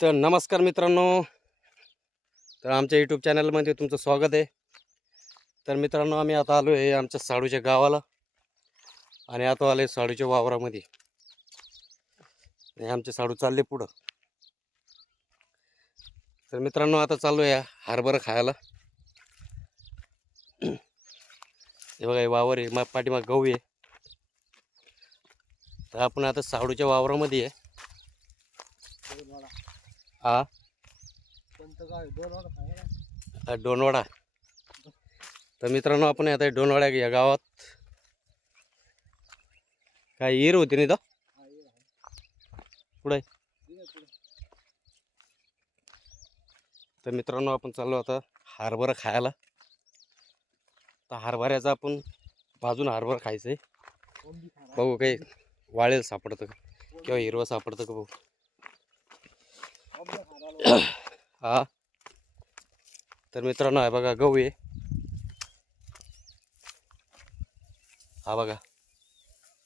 तर नमस्कार मित्रांनो, तर आमच्या यूट्यूब चॅनलमध्ये तुमचं स्वागत आहे. तर मित्रांनो, आम्ही आता आलो आहे आमच्या साडूच्या गावाला आणि आता आले साडूच्या वावरामध्ये. आणि आमचे साडू चालले पुढं. तर मित्रांनो, आता चाललो आहे हरभरा खायला. हे बघा, हे वावर आहे, पाठीमाग गहू आहे. तर आपण आता साडूच्या वावरामध्ये आहे. हा, डोनवाडा. तर मित्रांनो, आपण आता डोनवाडा या गावात काय हिर होती नाही तर पुढे. तर मित्रांनो, आपण चाललो आता हरभरा खायला. तर हरभऱ्याचा आपण भाजून हरभरा खायचं आहे. बघू काही वाळेल सापडतं का किंवा हिरवं सापडतं का बघू. हा, तर मित्रांनो, आहे बघा गहू आहे. हा बघा,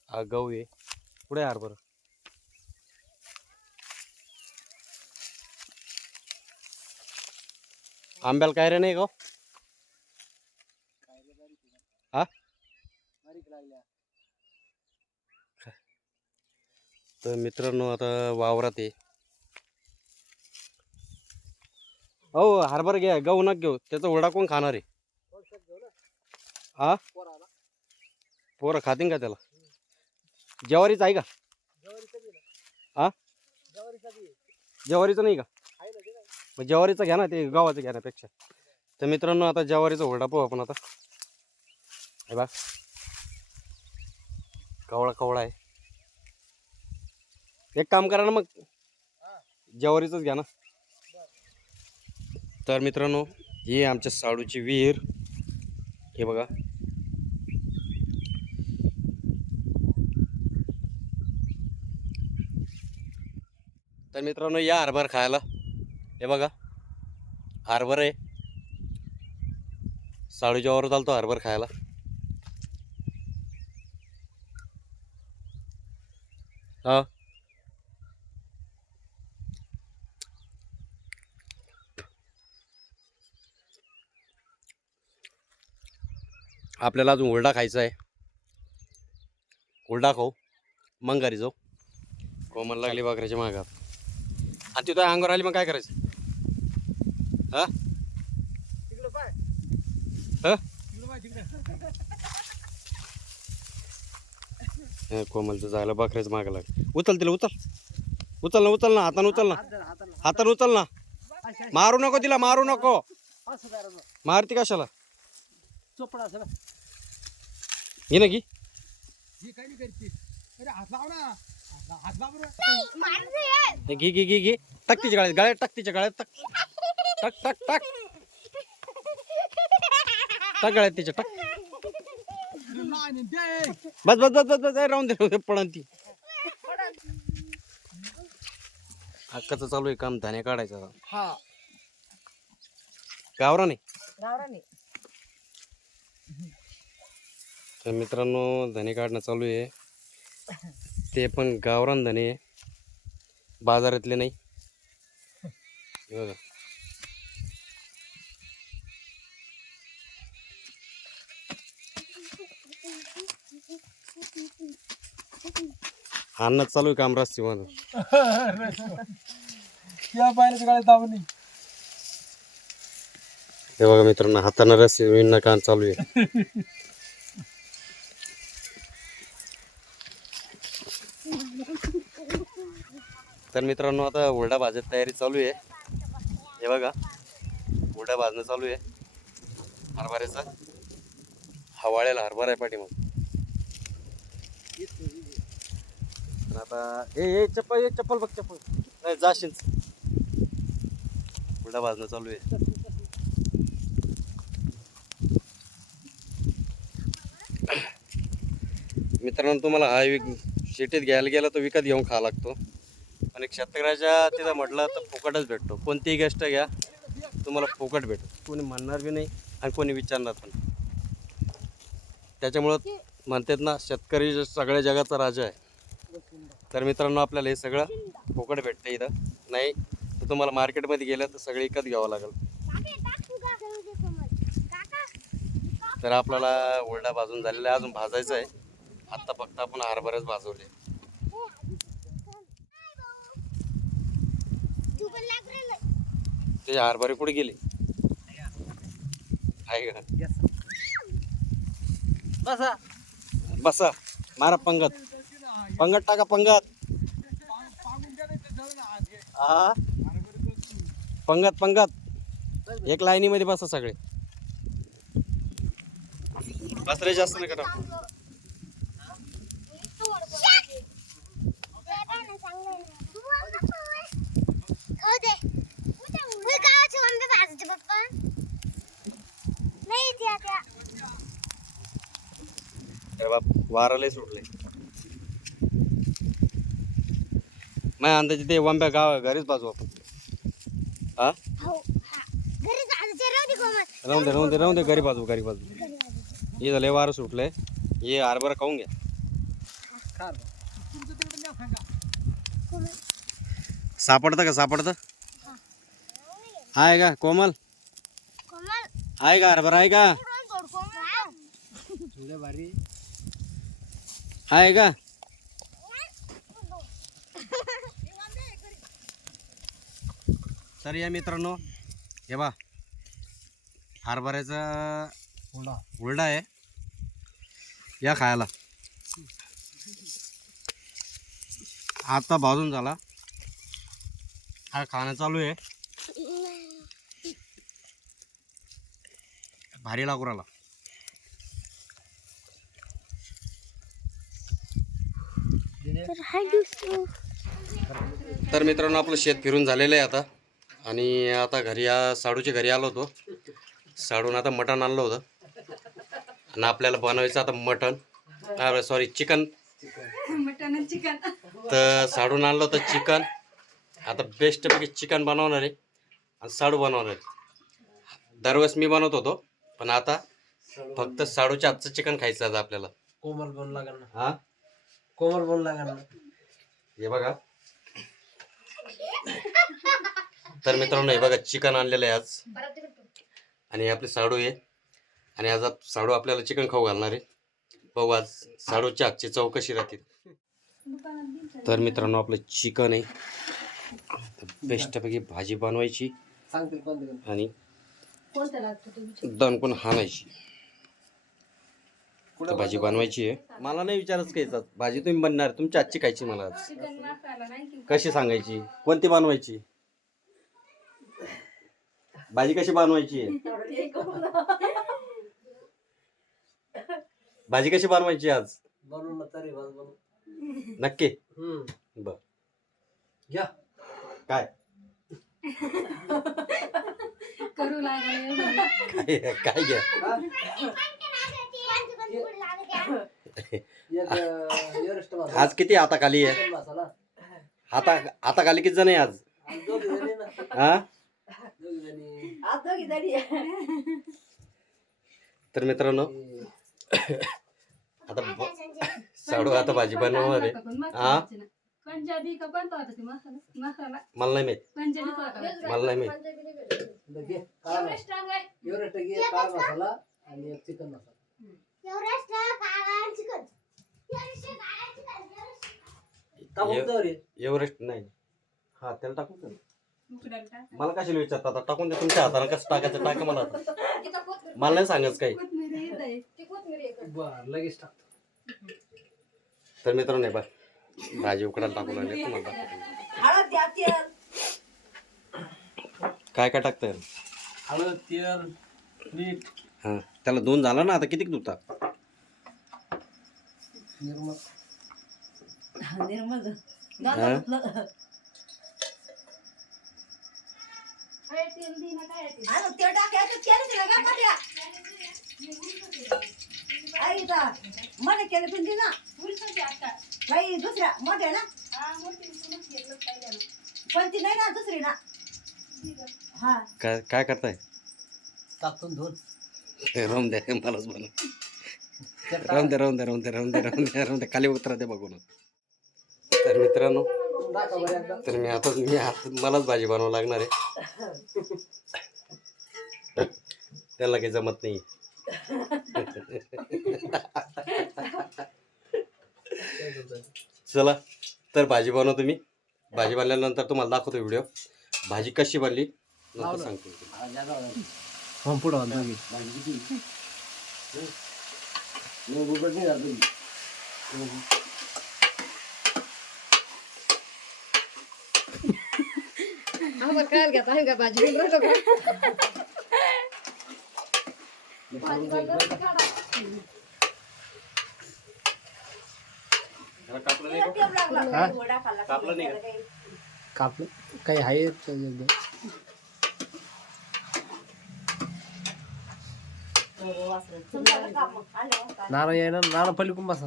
हा गहू आहे. पुढे हरभरा. आंब्याला काय रे नाही का? हा, तर मित्रांनो, आता वावरात आहे. हो, हरभरा घ्या, गहू नका घेऊ. त्याचा ओढा कोण खाणार आहे? हा, पोरं खातील का त्याला? ज्वारीचं आहे का? हा, ज्वारीचं नाही का? मग ज्वारीचं घ्या ना, ते गव्हाचं घेण्यापेक्षा. तर मित्रांनो, आता ज्वारीचा ओढा पाहू आपण आता. हे बघ, कवळा कवळा आहे. एक काम करा ना, मग ज्वारीचंच घ्या ना. तर मित्रांनो, ही आमच्या साडूची विहीर. हे बघा, तर मित्रांनो, या हरभरा खायला. हे बघा, हरभरा आहे. साडूच्या वावरात आलतो हरभरा खायला. हा, आपल्याला अजून हुरडा खायचा आहे. हुरडा खाऊ, मग घरी जाऊ. कोमल लागली बकऱ्याच्या मागात. आणि तिथं अंगावर आली, मग काय करायचं? हा, कोमलचं जायला बकऱ्याचं मागं लाग. उचल तिला, उचल उचल ना, उचल ना, हातानं उचल ना, हातानं उचल ना. मारू नको तिला, मारू नको. मारती कशाला? घे ना, घे घे घे घे घे. टाक तिच्या गाळ्यात, गाळ्यात टाक, तिच्या गाळ्यात टाक. टाक टाक टाक टाक गाळ्यात तिच्या, टाक. बस बस बस बस बस, राहून दे, पडन ती. हक्काचं चालू आहे काम, धान्य काढायचं. गावरान आहे. तर मित्रांनो, धने काढणं चालू आहे. ते पण गावरान धने आहे, बाजारातले नाही. हे बघा, आणणं चालू आहे काम रस्ती म्हणून. हे बघा मित्रांनो, हातानं रस्सी विणणं काम चालू आहे. तर मित्रांनो, आता हुरडा भाजत तयारी चालू आहे. हे बघा, हुरडा भाजणं चालू आहे हरभऱ्याचा. हवाळ्याला हरभरा आहे पाठी मग. आता ए चप्पल, चप्पल बघ, चप्पल नाही जाशील. हुरडा भाजणं चालू आहे. मित्रांनो, तुम्हाला हा शेतीत घ्यायला गेला तर विकत घेऊन खावा लागतो. आणि शेतकऱ्याच्या तिथं म्हटलं तर फुकटच भेटतो. कोणतीही गोष्ट घ्या, तुम्हाला फुकट भेटतो. कोणी म्हणणार बी नाही आणि कोणी विचारणार पण. त्याच्यामुळं म्हणतात ना, शेतकरी सगळ्या जगाचा राजा आहे. तर मित्रांनो, आपल्याला हे सगळं फुकट भेटतं इथं. नाही तर तुम्हाला मार्केटमध्ये गेलं तर सगळे विकत घ्यावं लागेल. तर आपल्याला हुरडा भाजून झालेला आहे, अजून भाजायचं आहे. आता फक्त आपण हरभरेच भाजवले. ते हरभरे कुठे गेले आहे का? बसा बसा मारा पंगत पंगत टाका पंगत. हा पंगत पंगत एक लाईनीमध्ये बसा सगळे. बस रे जास्त नाही करा. अरे बाप वाराला सुटले. माझ्या अंदाजे ते वंब्या गाव घरीच बाजू आपण. हा राहून दे राहून दे राहून दे घरी बाजू घरी बाजू. हे झाले वारं सुटलंय. हे हरभरा खाऊन घ्या. सापडतं का सापडतं आहे का कोमल आहे का हरभरा आहे का आहे का? तर या मित्रांनो हे बा हरभऱ्याचा हुरडा आहे या खायला. आता भाजून झाला हा खाणं चालू आहे. भारी लागू राहिला. तर मित्रांनो आपलं शेत फिरून झालेलं आहे आता. आणि आता घरी साडूच्या घरी आलो होतो. साडून आता मटण आणलं होतं आणि आपल्याला बनवायचं आता मटण सॉरी चिकन. तर साडून आणलं होतं चिकन. आता बेस्टपैकी चिकन बनवणार आहे आणि साडू बनवणार आहे. दरवेळेस मी बनवत होतो पण आता फक्त साडूच्या हातचं चिकन खायचं आता आपल्याला. कोमल बोल लागल ना. हा कोमल बोल लागल ना. हे बघा. तर मित्रांनो हे बघा चिकन आणलेलं आहे आज आणि आपले साडू आहे आणि आज साडू आपल्याला चिकन खाऊ घालणार आहे. बघू आज साडूच्या हातची चव कशी राहते. तर मित्रांनो आपलं चिकन आहे. बेस्टपैकी भाजी बनवायची आणि दणकून हाणायची. भाजी बनवायची आहे. मला नाही विचारच घ्यायचा भाजी तुम्ही बनणार तुमच्या आजची खायची. मला आज कशी सांगायची कोणती बनवायची भाजी कशी बनवायची भाजी कशी बनवायची आज नक्की. बर घ्या काय करू लागले काय काय घ्या. आज किती आता खाली आहे आता खाली किती जण आहे आज. हा तर मित्रांनो आता साडू आता भाजी बनवणार आहे. हा पंजाबी का बनतो आता ते मसाला मसाला मला नाही माहित पंजाबी मला नाही माहित. मसाला आणि चिकन मसाला. एव्हरेस्ट नाही. हा त्याला टाकून दे. मला कशाला विचारता आता टाकून दे तुमच्या हाताने कसं टाकायचं टाका मला. मला नाही सांगायचं काही. लगेच टाक. तर मित्रांनो बघ भाजी उकडायला टाकून आले तुम्हाला. काय काय टाकतं हळद तेल मीठ. हा त्याला दोन झाला ना आता किती धुता. निर्मल मध्ये केलं तुमची ना बाई दुसऱ्या मोठ्या ना पण ती नाही ना दुसरी ना. हा काय काय करताय. टाकून धुवून राहून द्या मलाच बनव. राहून द्या राहून द्या राहून द्या राहून द्या राहून द्या राहून द्या खाली उतरा ते बघून. तर मित्रांनो दाखवा बरं एकदा. तर मी आता मलाच भाजी बनवावं लागणार आहे. त्याला काही जमत नाही. चला तर भाजी बनवतो मी. भाजी बनल्यानंतर तुम्हाला दाखवतो व्हिडिओ. भाजी कशी बनली नंतर सांगतो. हा पुढं आण तुम्ही. मी उघड नाही झालं तुम्ही. आम्हाला काय घेता आहे का भाजी घेऊन राहिलो का? कापलं नाही का? टेप लागला. हा? घोडा खाल्ला. कापलं नाही का? कापलं काही आहे तर एकदम. तुमच्याला काम आले होता. नाना आहे ना, नाना पलीकडून बसा,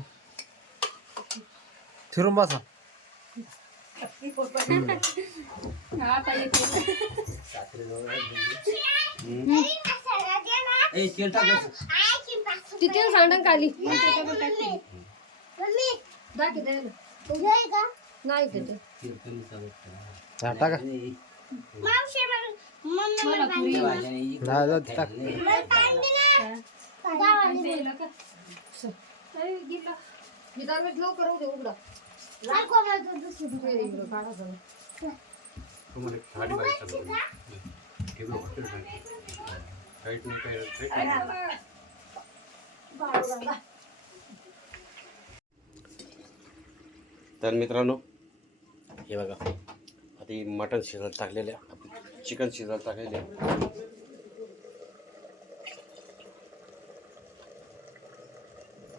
फिरून बसा. आता येतो. तिथे सांडण खाली दाखव द्यायला नाही तिथे हा, टाका. मला पुरी नाही जाऊ दे, टाक. द्यायला का ए, गेला. मी दरवेळेस लवकर होते उघडा तुम्हाला साडी पाहिजे सांगतो मी. हे बघ, हॉटेल पाहिजे. राईट नाही काय राईट. तर मित्रांनो हे बघा आता ही मटण शिजायला टाकलेलं आहे, चिकन शिजायला टाकलेले आहे.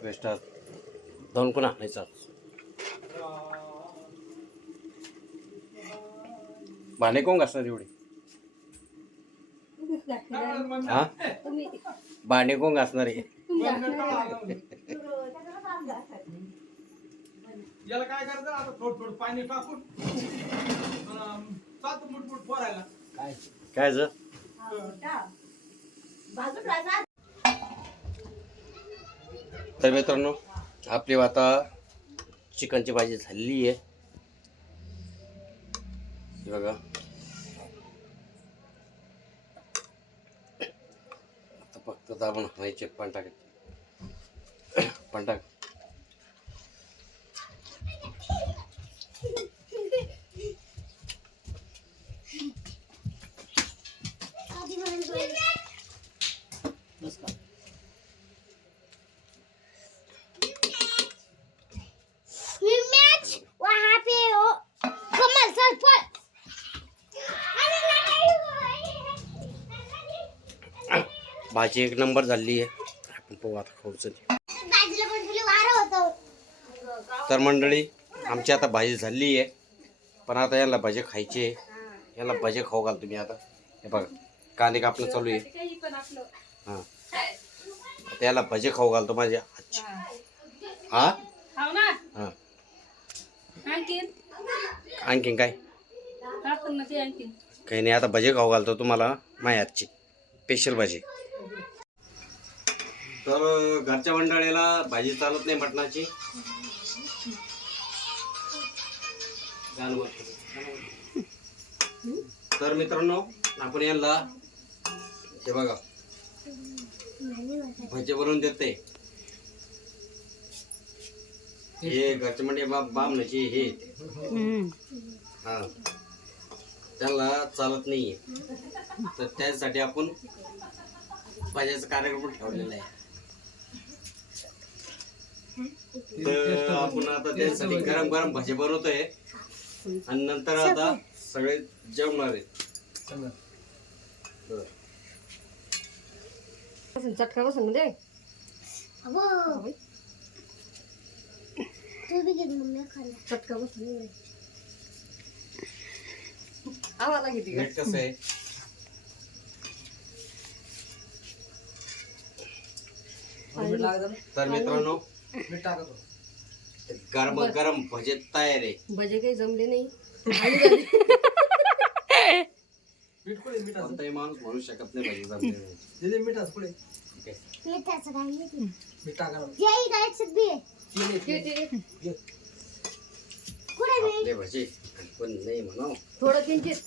वेस्ट दोन कोण आणायचा भांडे कोण घासणार एवढी? हा भांडे कोण घासणार आहे? याला काय करायचं आता थोडं थोडं पाणी टाकून सात मुठमुठ फोरायला. काय ज तर मित्रांनो आपली आता चिकनची भाजी झालेली आहे. हे बघा आता फक्त दाबून हाणायचे. पण टाकायचे पण टाक. बस का? वहाँ पे हो कमल सर पर भाजी एक नंबर झाली आहे. आपण पाहू आता खाऊचं. बाजूला पण तुला वारं होतं. तर मंडळी आमची आता भाजी झाली आहे, पण आता याला भजे खायचे. याला भजे खाऊ घाल तुम्ही. आता हे बघा कांदे कापणं चालू आहे. काही पण आपलं हां आता याला भजे खाऊ घालतो माझ्या हातचे. हा खाऊ ना हां आणखीन आणखीन काय टाकून ना ते आणखीन काही नाही. आता भजे खाऊ घालतो तुम्हाला माझ्या हातची स्पेशल भाजी. तर घरच्या मंडळीला भाजी चालत नाही मटणाची. तर मित्रांनो आपण यांना हे बघा भजे बनवून देते. हे घरचे म्हणजे बामणाची हे हा त्याला चालत नाहीये. तर त्यासाठी आपण भाज्याचा कार्यक्रम ठेवलेला आहे. तर आपण आता त्यासाठी गरम गरम भजे बनवतोय आणि नंतर आता सगळे जेवणार आहेत. चटका बसून दे. अबो तू भी घे मम्मी खाला. चटका बसून दे. आम्हाला किती मीठ कसं आहे? मीठ लागतं ना? तर मित्रांनो मीठ टाकतो. गरम गरम भजे तयार आहे. भजे काही जमले नाही. मीठ कुठे मिठाचं? कोणताही माणूस म्हणू शकत नाही भजे जमले नाही. दिदी मिठाचं कुठे? मिठाचं काय नाही. मीठ टाका ना. जय गायचं बी आहे. चीनी ते- ते- घे. कुठे बी? आपले भजे पण नाही म्हणा थोडं किंचित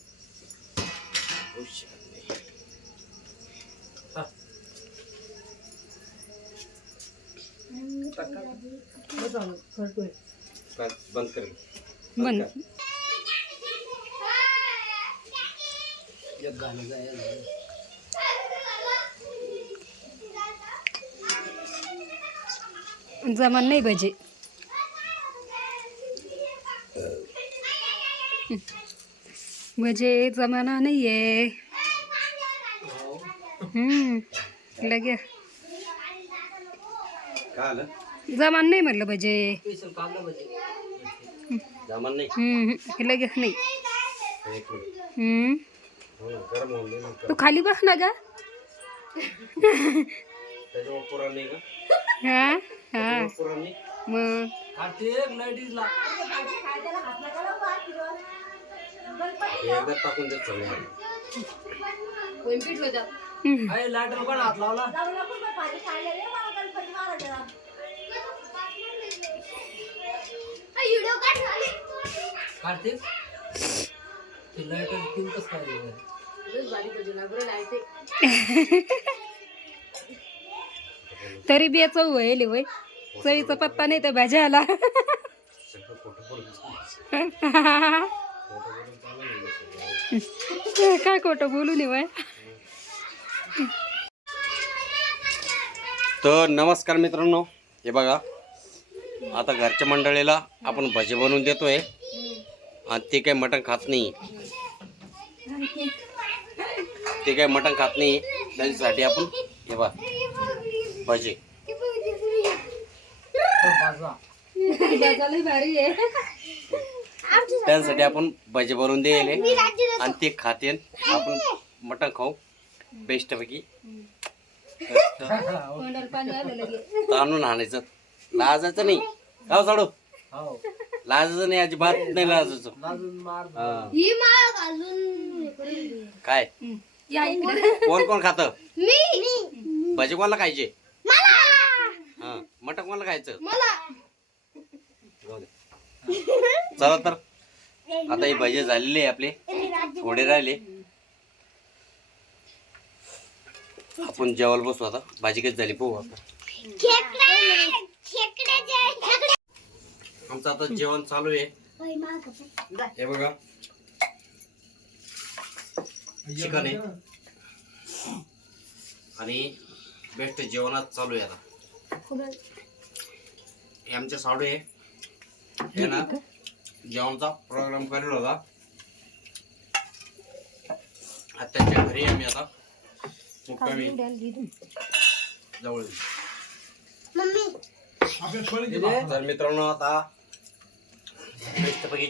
बंद कर बंद एक गाणं जायला जमान नाही भजे भजे जमाना नाहीये लगे का आलं जमान नाही म्हटलं भजे स्पेशल कांदा भजी जमान नाही लगेच नाही एक मिनिट. हम्म. हो ना, गरम होऊन दे मग तू खाली बस ना ग त्याच्यावर पुरण नाही का हा हा त्याच्यावर पुरण नाही मग कार्तिक लेडीजला हे एकदा टाकून देत चालू अरे लाईटर पण हात लावला व्हिडिओ काढ झाले कार्तिक ते लाईटर तीन कसं काय दिलं? तरी बी चव व्हायली वय चवीचा पत्ता नाही तर भाज्या आला सगळं खोटं बोलत काय खोटं बोलू नये वय तर नमस्कार मित्रांनो हे बघा आता घरच्या मंडळीला आपण भजे बनवून देतोय आणि ते काही मटण खात नाही ते काही मटण खात नाही त्यांच्यासाठी आपण हे बघा भजे भारी आहे त्यांसाठी आपण भजे बनवून द्यायले आणि ते खाते आपण मटण खाऊ बेस्टपैकी तोंडाला पाणी आलं लगे ताणून आणायचं लाजायचं नाही का साडू हो लाजायचं नाही अजिबात नाही लाजायचं लाजून मार हा. ही माळ घालून काय या इकडे कोण कोण खातं मी भजे कोणाला खायचे मला हा मटण कोणाला खायचं मला जाऊ दे. चला तर आता हे भजे झालेले आहे आपले थोडे राहिले आपण जेवायला बसू आता भाजी कशी झाली पाहू आता आमचं आता जेवण चालू आहे हे बघा चिकन आहे आणि बेस्ट जेवणात चालू आहे आता हे आमच्या साडू आहे हे ना जेवणचा प्रोग्राम करेल होता आता त्यांच्या घरी आम्ही आता मुक्कामी जवळ मम्मी आपल्या फळी तर मित्रांनो आता बेस्टपैकी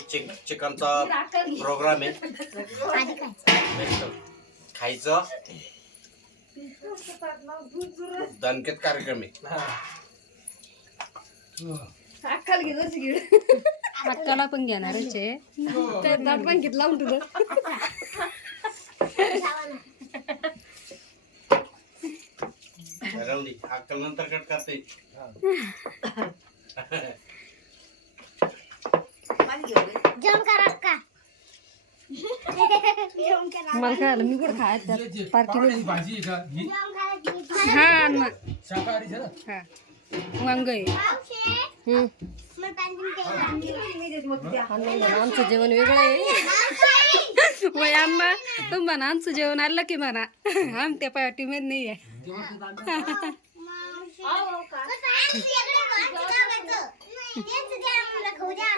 चिकनचा प्रोग्राम आहे बेस्ट खायचं दणकेत कार्यक्रम आहे अक्काला घे जशी घे अक्काला पण घेणारच आहे काय दाट पण घेतला तुझं राहून दे अक्कल नंतर कट करते जेवण करा का जेवण करा मला काय आलं मी कुठं खायचं पार्टी भाजी आहे का ही जेवण करा की हा आण मग शाकाहारी आहे ना हा वांग आहे मावशे मला पाणी आमचं जेवण वेगळं आहे वय आम्हा तुम म्हणा आमचं जेवण आलं की म्हणा आमच्या पार्टी मध्ये नाही आहे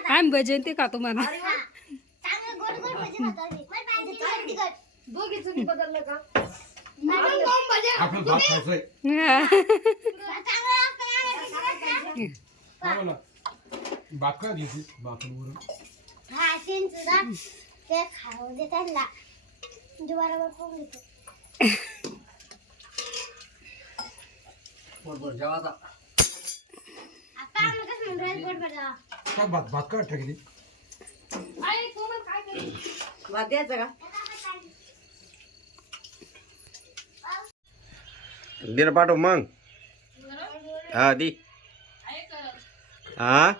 आम्ही भजन ते खातो म्हणा आपलं भात खायचंय हा. बोला भात काय घ्यायची भाकरवरून ते खाऊ दे त्यांना बरोबर पाहून घेतो बरोबर जेवा आता आता आम्ही कसं म्हणून राहिलो पोट भरलं. काय भात काय टाकली भात द्यायचा का दे ना पाठव मग हा दी हा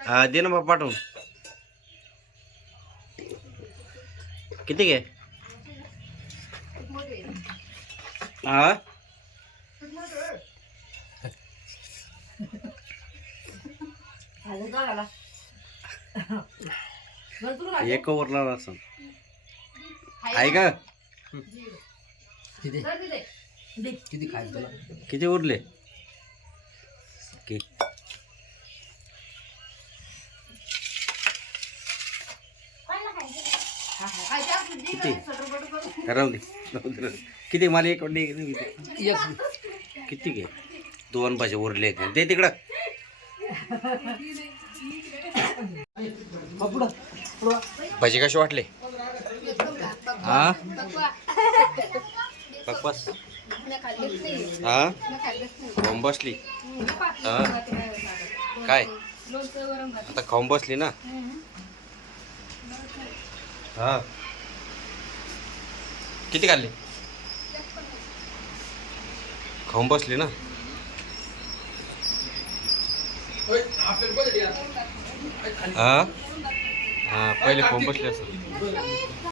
हा दे ना मग पाठवून किती घे हा खाली जागाला. एक उरणार असं आहे का किती किती खायचं तुला किती उरले ओके किती राहू दे किती मला एक वाटली किती घे 2 भाज्या उरले ते तिकडं भाजी कशी वाटली हा बस हा खाऊन बसली हा काय आता खाऊन बसली ना हा किती खाल्ली खाऊन बसली ना हा हा पहिले खाऊन बसली असं